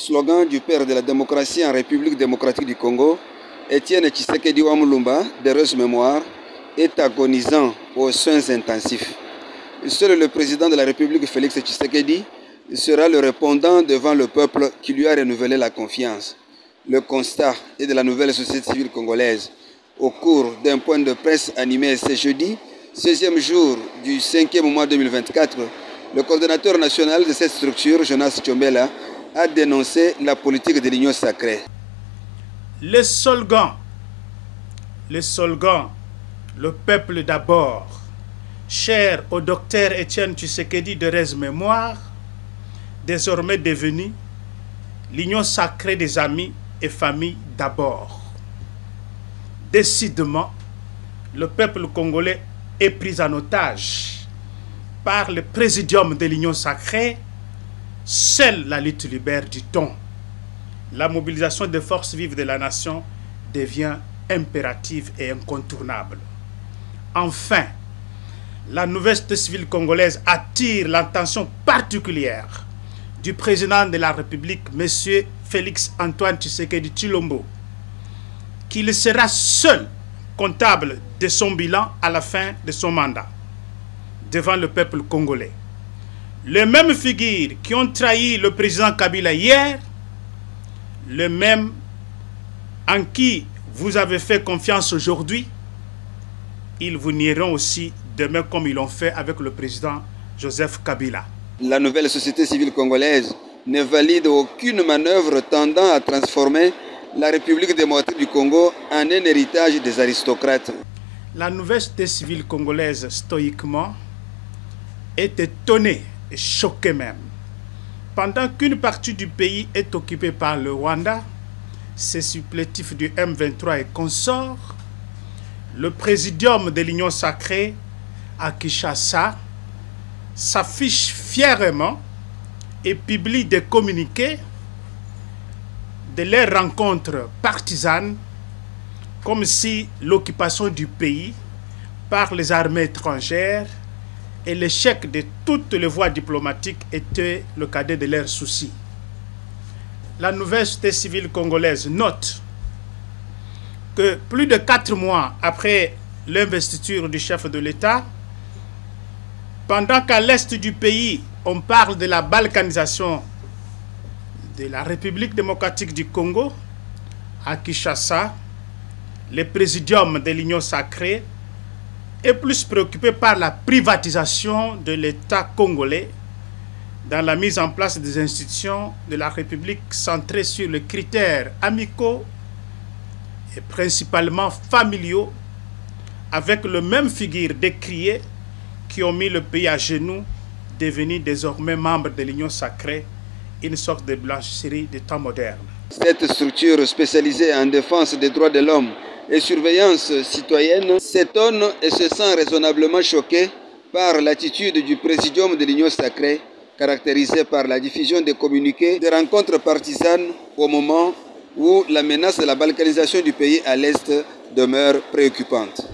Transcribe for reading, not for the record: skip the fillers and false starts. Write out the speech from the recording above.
slogan du père de la démocratie en République démocratique du Congo, Étienne Tshisekedi Wamulumba, d'heureuse mémoire, est agonisant aux soins intensifs. Seul le président de la République, Félix Tshisekedi, sera le répondant devant le peuple qui lui a renouvelé la confiance. Le constat est de la nouvelle société civile congolaise. Au cours d'un point de presse animé ce jeudi, 16e jour du 5e mois 2024, le coordonnateur national de cette structure, Jonas Tchombela, a dénoncé la politique de l'Union sacrée. Le slogan, le peuple d'abord, cher au docteur Étienne Tshisekedi d'heureuse mémoire, désormais devenu l'union sacrée des amis et familles d'abord. Décidément, le peuple congolais est pris en otage par le présidium de l'union sacrée. Seule la lutte libère du ton. La mobilisation des forces vives de la nation devient impérative et incontournable. Enfin, la nouvelle société civile congolaise attire l'attention particulière du président de la République, M. Félix Antoine Tshisekedi Tshilombo, qu'il sera seul comptable de son bilan à la fin de son mandat devant le peuple congolais. Les mêmes figures qui ont trahi le président Kabila hier, les mêmes en qui vous avez fait confiance aujourd'hui, ils vous nieront aussi demain comme ils l'ont fait avec le président Joseph Kabila. La nouvelle société civile congolaise ne valide aucune manœuvre tendant à transformer la République démocratique du Congo en un héritage des aristocrates. La nouvelle société civile congolaise, stoïquement, est étonnée et choquée même. Pendant qu'une partie du pays est occupée par le Rwanda, ses supplétifs du M23 et consorts, le présidium de l'Union sacrée à Kinshasa s'affiche fièrement et publie des communiqués de leurs rencontres partisanes, comme si l'occupation du pays par les armées étrangères et l'échec de toutes les voies diplomatiques était le cadet de leurs soucis. La nouvelle société civile congolaise note que plus de 4 mois après l'investiture du chef de l'État, pendant qu'à l'est du pays, on parle de la balkanisation de la République démocratique du Congo, à Kinshasa, le présidium de l'Union sacrée est plus préoccupé par la privatisation de l'État congolais dans la mise en place des institutions de la République centrées sur les critères amicaux et principalement familiaux, avec le même figure décriée qui ont mis le pays à genoux, devenu désormais membre de l'Union sacrée, une sorte de blanchisserie des temps modernes. Cette structure spécialisée en défense des droits de l'homme et surveillance citoyenne s'étonne et se sent raisonnablement choquée par l'attitude du présidium de l'Union sacrée, caractérisée par la diffusion des communiqués, des rencontres partisanes au moment où la menace de la balkanisation du pays à l'Est demeure préoccupante.